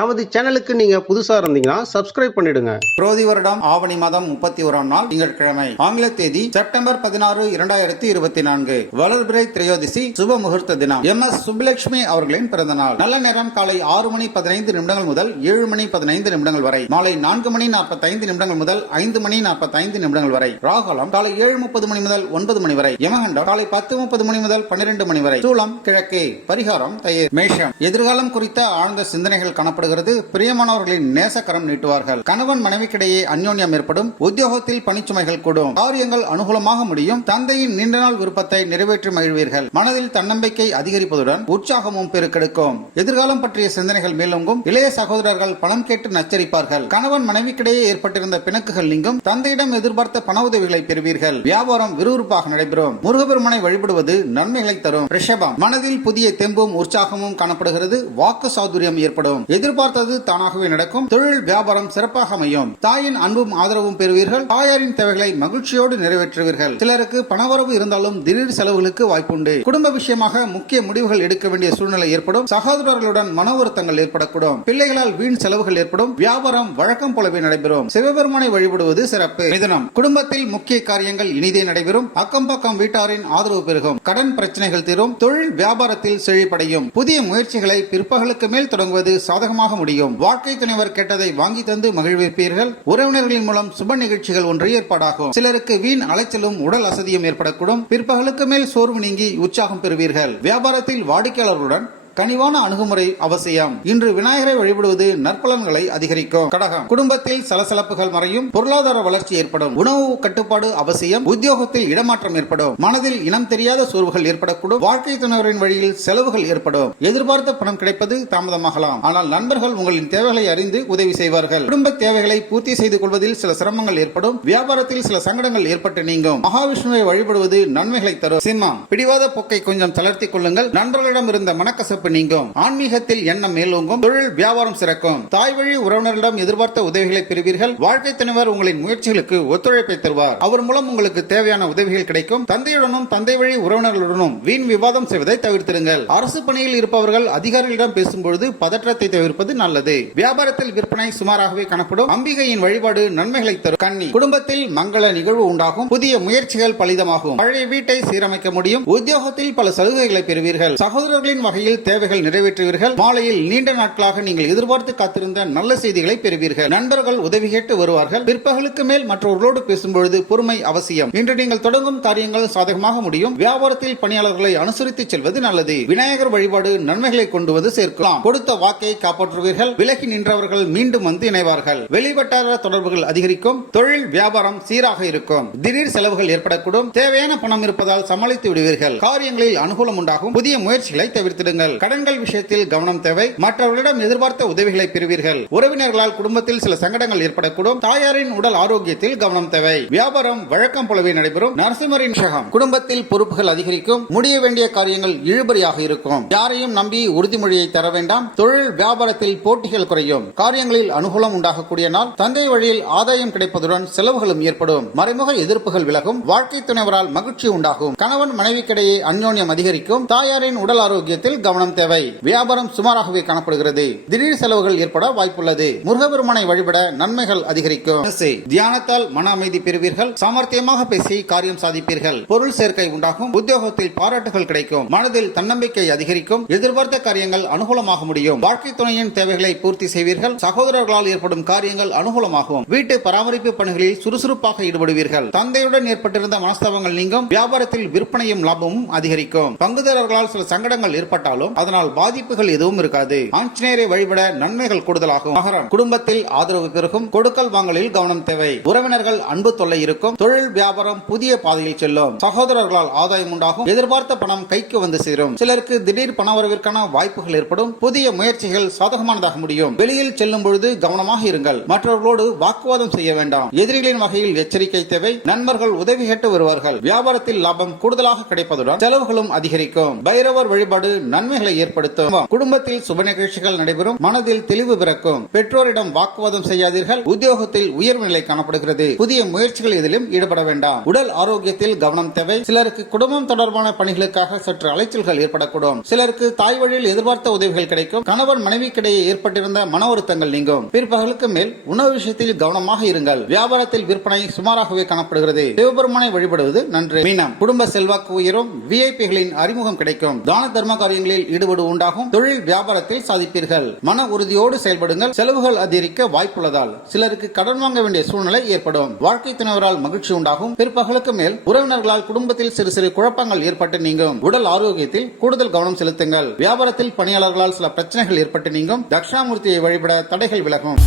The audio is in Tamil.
நமது சேனலுக்கு நீங்க புதுசா இருந்தீங்கன்னா சப்ஸ்கிரைப் பண்ணிடுங்க. புரோதி வருடம் ஆவணி மாதம் முப்பத்தி ஓராம் நாள் திங்கட்கிழமை ஆங்கில தேதி செப்டம்பர் பதினாறு இரண்டாயிரத்தி இருபத்தி நான்கு. வளர்பிறை திரையோதிசி சுப முகூர்த்த தினம். எம் எஸ் சுப்புலட்சுமி அவர்களின் பிறந்த நாள் நல்ல நேரம் காலை ஆறு மணி பதினைந்து நிமிடங்கள் முதல் ஏழு மணி பதினைந்து நிமிடங்கள் வரை. மாலை நான்கு மணி நாற்பத்தைந்து நிமிடங்கள் முதல் ஐந்து மணி நாற்பத்தைந்து நிமிடங்கள் வரை. ராகுலம் காலை ஏழு முப்பது மணி முதல் ஒன்பது மணி வரை. யமகண்டம் காலை பத்து முப்பது மணி முதல் பன்னிரண்டு மணி வரை. சூளம் கிழக்கே. பரிகாரம் தயிர். மேஷம். எதிர்காலம் குறித்த ஆழ்ந்த சிந்தனைகள் காணப்படுகிறது பிரியமானவர்களின் நேசக்கரம் நீட்டுவார்கள். கணவன் மனைவிக்கிடையே அந்யோன்யம் ஏற்படும். உத்தியோகத்தில் பணிச்சுமைகள் கூடும். காரியங்கள் அனுகூலமாக முடியும். தந்தையின் நீண்ட நாள் விருப்பத்தை நிறைவேற்றி மகிழ்வீர்கள். மனதில் தன்னம்பிக்கை அதிகரிப்பதுடன் உற்சாகமும் பெருக்கெடுக்கும். எதிர்காலம் பற்றிய சிந்தனைகள் மேலோங்கும். இளைய சகோதரர்கள் பணம் கேட்டு நச்சரிப்பார்கள். கணவன் மனைவிக்கிடையே ஏற்பட்டிருந்த பிணக்குகள் நீங்கும். தந்தையிடம் எதிர்பார்த்த பண உதவிகளை பெறுவீர்கள். வியாபாரம் விறுவிறுப்பாக நடைபெறும். முருகபெருமனை வழிபடுவது நன்மைகளை தரும். ரிஷபம். மனதில் புதிய தெம்பும் உற்சாகமும் காணப்படுகிறது. வாக்கு சாதுரியம் ஏற்படும். எதிர்பார்த்தது தானாகவே நடக்கும். தொழில் வியாபாரம் சிறப்பாக அமையும். தாயின் அன்பும் ஆதரவும் பெறுவீர்கள். தாயாரின் தேவைகளை மகிழ்ச்சியோடு நிறைவேற்றுவீர்கள். சிலருக்கு பணவரவு இருந்தாலும் திடீர் செலவுகளுக்கு வாய்ப்புண்டு. குடும்ப விஷயமாக முக்கிய முடிவுகள் எடுக்க வேண்டிய சூழ்நிலை ஏற்படும். சகோதரர்களுடன் மன வருத்தங்கள் ஏற்படக்கூடும். பிள்ளைகளால் வீண் செலவுகள் ஏற்படும். வியாபாரம் வழக்கம் போலவே நடைபெறும். சிவபெருமானை வழிபடுவது சிறப்பு. மிதனம். குடும்பத்தில் முக்கிய காரியங்கள் இனிதே நடைபெறும். அக்கம் பக்கம் வீட்டாரின் ஆதரவு பெருகும். கடன் பிரச்சனைகள் தீரும். தொழில் வியாபாரத்தில் செழிப்படையும். புதிய முயற்சிகளை பிற்பகலுக்கு மேல் தொடங்குவது சாதகமாக முடியும். வாழ்க்கை துணைவர் கேட்டதை வாங்கி தந்து மகிழ்விப்பீர்கள். உறவினர்களின் மூலம் சுப நிகழ்ச்சிகள் ஒன்று ஏற்பாடாகும். சிலருக்கு வீண் அலைச்சலும் உடல் அசதியும் ஏற்படக்கூடும். பிற்பகலுக்கு மேல் சோர்வு நீங்கி உற்சாகம் பெறுவீர்கள். வியாபாரத்தில் வாடிக்கையாளர்களுடன் கனிவான அணுகுமுறை அவசியம். இன்று விநாயகரை வழிபடுவது நற்பலன்களை அதிகரிக்கும். கடகம். குடும்பத்தில் சலசலப்புகள் மறையும் பொருளாதார வளர்ச்சி ஏற்படும். உணவு கட்டுப்பாடு அவசியம் உத்தியோகத்தில் இடமாற்றம் ஏற்படும். மனதில் இனம் தெரியாத சோர்வுகள் ஏற்படக்கூடும். வாழ்க்கை துணவரின் வழியில் செலவுகள் ஏற்படும். எதிர்பார்த்த பணம் கிடைப்பது தாமதமாகலாம். ஆனால் நண்பர்கள் உங்களின் தேவைகளை அறிந்து உதவி செய்வார்கள். குடும்ப தேவைகளை பூர்த்தி செய்து கொள்வதில் சில சிரமங்கள் ஏற்படும். வியாபாரத்தில் சில சங்கடங்கள் ஏற்பட்டு நீங்கும். மகாவிஷ்ணுவை வழிபடுவது நன்மைகளை தரும். சிம்மம் பிடிவாத போக்கை கொஞ்சம் தளர்த்திக் கொள்ளுங்கள். நண்பர்களிடம் இருந்த மனக்கசப்பு நீங்கும். ஆன்மீகத்தில் எண்ணம் மேலோங்கும். தொழில் வியாபாரம் சிறக்கும். தாய் வழி உறவினர்களிடம் எதிர்பார்த்த உதவிகளை பெறுவீர்கள். வாழ்க்கை துணைவர் உங்களின் முயற்சிகளுக்கு ஒத்துழைப்பை தருவார். அவர் மூலம் உங்களுக்கு தேவையான உதவிகள் கிடைக்கும். தந்தையுடனும் தந்தை வழி உறவினர்களுடனும் வீண் விவாதம் செய்வதை தவிர்த்திருங்கள். அரசு பணியில் இருப்பவர்கள் அதிகாரிகளிடம் பேசும்பொழுது பதற்றத்தை தவிர்ப்பது நல்லது. வியாபாரத்தில் விற்பனை சுமாராகவே காணப்படும். அம்பிகையின் வழிபாடு நன்மைகளை தரும். கண்ணி குடும்பத்தில் மங்கள நிகழ்வு உண்டாகும். புதிய முயற்சிகள் பலிதமாகும். பழைய வீட்டை சீரமைக்க முடியும். உத்தியோகத்தில் பல சலுகைகளை பெறுவீர்கள். சகோதரர்களின் வகையில் தேவைகள் நிறைவேற்றுவீர்கள். மாலையில் நீண்ட நாட்களாக நீங்கள் எதிர்பார்த்து காத்திருந்த நல்ல செய்திகளை பெறுவீர்கள். நண்பர்கள் உதவி கேட்டு வருவார்கள். பிற்பகலுக்கு மேல் மற்றவர்களோடு பேசும்பொழுது பொறுமை அவசியம். இன்று நீங்கள் தொடங்கும் காரியங்கள் சாதகமாக முடியும். வியாபாரத்தில் பணியாளர்களை அனுசரித்து செல்வது நல்லது. விநாயகர் வழிபாடு நன்மைகளை கொண்டு வந்து சேர்க்கலாம். கொடுத்த வாக்கை காப்பாற்றுவீர்கள். விலகி நின்றவர்கள் மீண்டும் வந்து இணைவார்கள். வெளிவட்டார தொடர்புகள் அதிகரிக்கும். தொழில் வியாபாரம் சீராக இருக்கும். திடீர் செலவுகள் ஏற்படக்கூடும். தேவையான பணம் இருப்பதால் சமாளித்து விடுவீர்கள். காரியங்களில் அனுகூலம் உண்டாகும். புதிய முயற்சிகளை தவிர்த்திடுங்கள். கடன்கள் விஷயத்தில் கவனம் தேவை. மற்றவர்களிடம் எதிர்பார்த்த உதவிகளை பெறுவீர்கள். உறவினர்களால் குடும்பத்தில் சில சங்கடங்கள் ஏற்படக்கூடும். தாயாரின் உடல் ஆரோக்கியத்தில் கவனம் தேவை. வியாபாரம் வழக்கம் போலவே நடைபெறும். நரசிம்மரின் சகம். குடும்பத்தில் பொறுப்புகள் அதிகரிக்கும். முடிய வேண்டிய காரியங்கள் இழுபறியாக இருக்கும். யாரையும் நம்பி உறுதிமொழியை தர வேண்டாம். தொழில் வியாபாரத்தில் போட்டிகள் குறையும். காரியங்களில் அனுகூலம் உண்டாகக்கூடிய நாள். தந்தை வழியில் ஆதாயம் கிடைப்பதுடன் செலவுகளும் ஏற்படும். மறைமுக எதிர்ப்புகள் விலகும். வாழ்க்கை துணைவரால் மகிழ்ச்சி உண்டாகும். கணவன் மனைவிக்கிடையே அந்யோன்யம் அதிகரிக்கும். தாயாரின் உடல் ஆரோக்கியத்தில் கவனம் தேவை. வியாபாரம் சுமாராகவே காணப்படுகிறது. திடீர் செலவுகள் ஏற்பட வாய்ப்புள்ளது. முருகபெருமானை வழிபட நன்மைகள் அதிகரிக்கும். தியானத்தால் மன அமைதி பெறுவீர்கள். சாமர்த்தியமாக பேசி காரியம் சாதிப்பீர்கள். பொருள் சேர்க்கை உண்டாகும். உத்தியோகத்தில் பாராட்டுகள் கிடைக்கும். மனதில் தன்னம்பிக்கை அதிகரிக்கும். எதிர்பார்த்த காரியங்கள் அனுகூலமாக முடியும். வாழ்க்கை துணையின் தேவைகளை பூர்த்தி செய்வீர்கள். சகோதரர்களால் ஏற்படும் காரியங்கள் அனுகூலமாகும். வீட்டு பராமரிப்பு பணிகளில் சுறுசுறுப்பாக ஈடுபடுவீர்கள். தந்தையுடன் ஏற்பட்டிருந்த மனஸ்தாபங்கள் நீங்கும். வியாபாரத்தில் விற்பனையும் லாபமும் அதிகரிக்கும். பங்குதாரர்களால் சில சங்கடங்கள் ஏற்பட்டாலும் அதனால் பாதிப்புகள் எதுவும் இருக்காது. ஆஞ்சநேயரை வழிபட நன்மைகள் கூடுதலாகும். மகரம் குடும்பத்தில் ஆதரவு பெருகும். கொடுக்கல் வாங்கலில் கவனம் தேவை. உறவினர்கள் அன்பு தொல்லை இருக்கும். தொழில் வியாபாரம் புதிய பாதையில் செல்லும். சகோதரர்களால் ஆதாயம் உண்டாகும். எதிர்பார்த்த பணம் கைக்கு வந்து சேரும். சிலருக்கு திடீர் பணவரவிற்கான வாய்ப்புகள் ஏற்படும். புதிய முயற்சிகள் சாதகமானதாக முடியும். வெளியில் செல்லும் பொழுது கவனமாக இருங்கள். மற்றவர்களோடு வாக்குவாதம் செய்ய வேண்டாம். எதிரிகளின் வகையில் எச்சரிக்கை தேவை. நண்பர்கள் உதவி கேட்டு வருவார்கள். வியாபாரத்தில் லாபம் கூடுதலாக கிடைப்பதுடன் செலவுகளும் அதிகரிக்கும். பைரவர் வழிபாடு நன்மைகளை பிரச்சனைகளை ஏற்படுத்தும். குடும்பத்தில் சுப நிகழ்ச்சிகள் நடைபெறும். மனதில் தெளிவு பிறக்கும். பெற்றோரிடம் வாக்குவாதம் செய்யாதீர்கள். உத்தியோகத்தில் உயர்வு நிலை காணப்படுகிறது. புதிய முயற்சிகள் இதிலும் ஈடுபட வேண்டாம். உடல் ஆரோக்கியத்தில் கவனம் தேவை. சிலருக்கு குடும்பம் தொடர்பான பணிகளுக்காக சற்று அலைச்சல்கள் ஏற்படக்கூடும். சிலருக்கு தாய் வழியில் எதிர்பார்த்த உதவிகள் கிடைக்கும். கணவன் மனைவிக்கிடையே ஏற்பட்டிருந்த மன வருத்தங்கள் நீங்கும். பிற்பகலுக்கு மேல் உணவு விஷயத்தில் கவனமாக இருங்கள். வியாபாரத்தில் விற்பனை சுமாராகவே காணப்படுகிறது. சிவபெருமானை வழிபடுவது நன்று. மீனம். குடும்ப செல்வாக்கு உயரும். விஐபிகளின் அறிமுகம் கிடைக்கும். தான தர்ம காரியங்களில் ஈடுபாடு உண்டாகும். தொழில் வியாபாரத்தில் சாதிப்பீர்கள். மன உறுதியோடு செயல்படுங்கள். செலவுகள் அதிகரிக்க வாய்ப்புள்ளதால் சிலருக்கு கடன் வாங்க வேண்டிய சூழ்நிலை ஏற்படும். வாழ்க்கை துணைவரால் மகிழ்ச்சி உண்டாகும். பிற்பகலுக்கு மேல் உறவினர்களால் குடும்பத்தில் சிறு சிறு குழப்பங்கள் ஏற்பட்டு நீங்கும். உடல் ஆரோக்கியத்தில் கூடுதல் கவனம் செலுத்துங்கள். வியாபாரத்தில் பணியாளர்களால் சில பிரச்சனைகள் ஏற்பட்டு நீங்கும். தட்சிணாமூர்த்தியை வழிபட தடைகள் விலகும்.